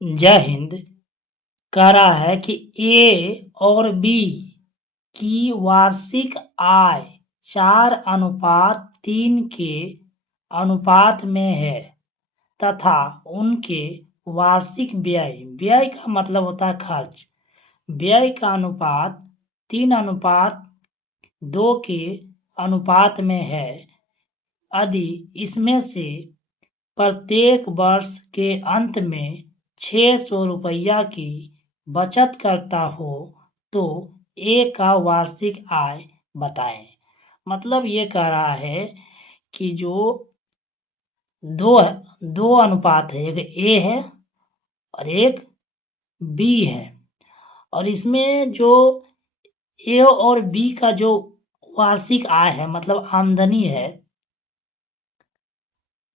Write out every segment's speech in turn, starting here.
जय हिंद। कह रहा है कि ए और बी की वार्षिक आय 4:3 के अनुपात में है तथा उनके वार्षिक व्यय का मतलब होता है खर्च, व्यय का अनुपात 3:2 के अनुपात में है। यदि इसमें से प्रत्येक वर्ष के अंत में 600 रुपया की बचत करता हो तो ए का वार्षिक आय बताएं। मतलब ये कह रहा है कि जो दो अनुपात है, एक ए है और एक बी है, और इसमें जो ए और बी का जो वार्षिक आय है मतलब आमदनी है,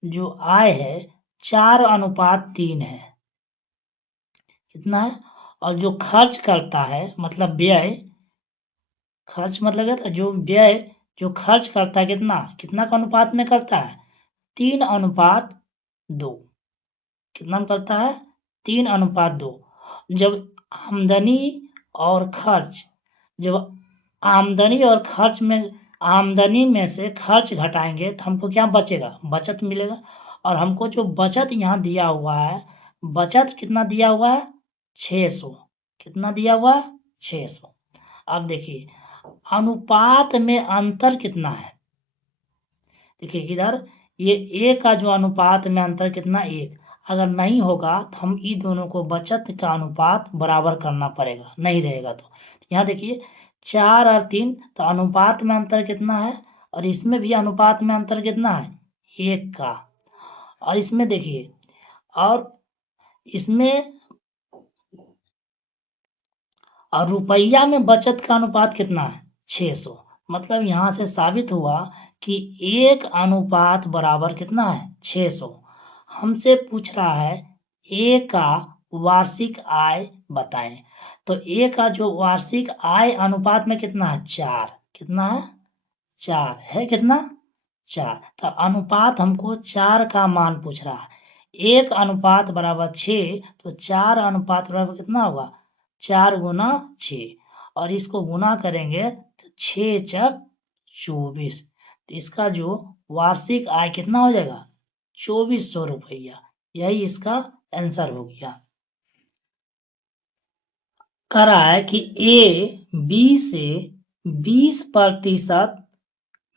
जो आय है 4:3 है। कितना है? और जो खर्च करता है मतलब व्यय, खर्च मतलब क्या था, जो व्यय जो खर्च करता है कितना का अनुपात में करता है? 3:2। कितना में करता है? 3:2। जब आमदनी और खर्च, जब आमदनी और खर्च में, आमदनी में से खर्च घटाएंगे तो हमको क्या बचेगा? बचत मिलेगा। और हमको जो बचत यहाँ दिया हुआ है, बचत कितना दिया हुआ है? 600। कितना दिया हुआ है? 600। अब देखिए अनुपात में अंतर कितना है। देखिए इधर ये ए का जो अनुपात में अंतर कितना? 1। अगर नहीं होगा तो हम इन दोनों को बचत का अनुपात बराबर करना पड़ेगा, नहीं रहेगा तो यहाँ देखिए 4 और 3, तो अनुपात में अंतर कितना है? और इसमें भी अनुपात में अंतर कितना है? 1 का। और इसमें देखिए, और इसमें और रुपया में बचत का अनुपात कितना है? 600। मतलब यहाँ से साबित हुआ कि 1 बराबर कितना है? 600। हमसे पूछ रहा है ए का वार्षिक आय बताएं। तो ए का जो वार्षिक आय अनुपात में कितना है? 4। कितना है? 4 है। कितना? 4। तो अनुपात हमको 4 का मान पूछ रहा है। 1 बराबर 6, तो 4 बराबर कितना होगा? 4 गुना 6, और इसको गुना करेंगे तो 6 चक 24। तो इसका जो वार्षिक आय कितना हो जाएगा? 2400 रुपया। यही इसका आंसर हो गया। कह रहा है कि ए बी से 20%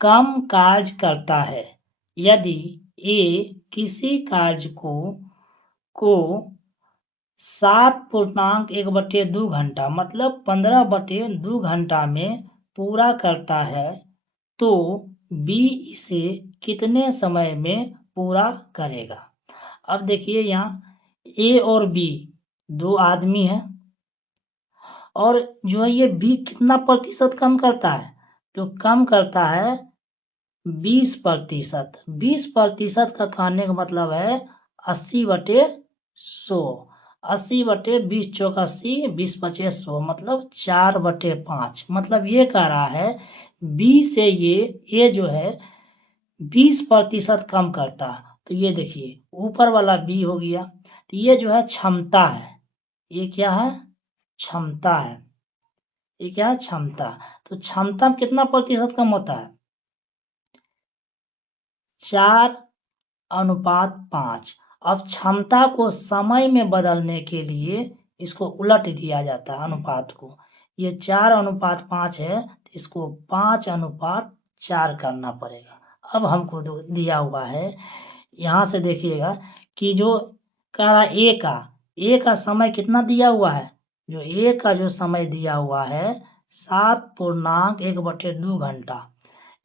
कम कार्य करता है। यदि ए किसी कार्य को 7.1/2 घंटा मतलब 15/2 घंटा में पूरा करता है तो बी इसे कितने समय में पूरा करेगा? अब देखिए यहाँ ए और बी दो आदमी हैं, और जो है ये बी कितना प्रतिशत कम करता है? जो कम करता है 20%। 20% का कहने का मतलब है 80/100। 80/20 चौक 80, 20×5 = 100, मतलब 4/5। मतलब ये कह रहा है बी से ये जो है 20% कम करता है। तो ये देखिए ऊपर वाला बी हो गया। तो ये जो है क्षमता है। ये क्या है? क्षमता है। ये क्या है? क्षमता। तो क्षमता में कितना प्रतिशत कम होता है? 4:5। अब क्षमता को समय में बदलने के लिए इसको उलट दिया जाता है अनुपात को। ये 4:5 है तो इसको 5:4 करना पड़ेगा। अब हमको दिया हुआ है, यहाँ से देखिएगा कि जो कह रहा ए का समय कितना दिया हुआ है? जो ए का जो समय दिया हुआ है 7.1/2 घंटा।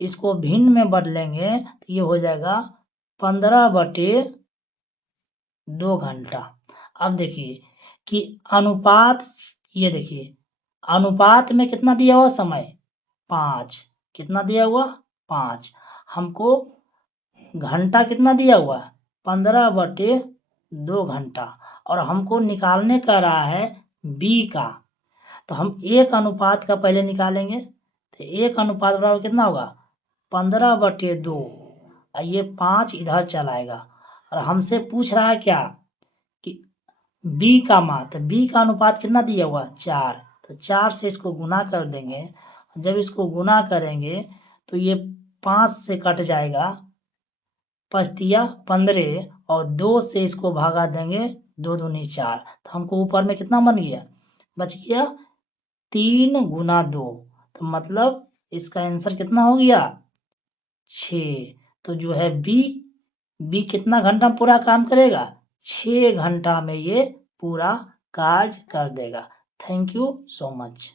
इसको भिन्न में बदलेंगे तो ये हो जाएगा 15/2 घंटा। अब देखिए कि अनुपात, ये देखिए अनुपात में कितना दिया हुआ समय? 5। कितना दिया हुआ? 5। हमको घंटा कितना दिया हुआ? 15/2 घंटा। और हमको निकालने का रहा है बी का। तो हम 1 का पहले निकालेंगे तो 1 बराबर कितना होगा? 15/2। ये 5 इधर चलाएगा। और हमसे पूछ रहा है क्या कि बी का मान, तो बी का अनुपात कितना दिया हुआ 4, तो 4 से इसको गुना कर देंगे। जब इसको गुना करेंगे तो ये 5 से कट जाएगा, 5 15 और 2 से इसको भागा देंगे, 2 दूनी 4, तो हमको ऊपर में कितना बन गया, बच गया 3 गुना 2, तो मतलब इसका आंसर कितना हो गया 6। तो जो है बी कितना घंटा पूरा काम करेगा, 6 घंटा में ये पूरा कार्य कर देगा। Thank you so much.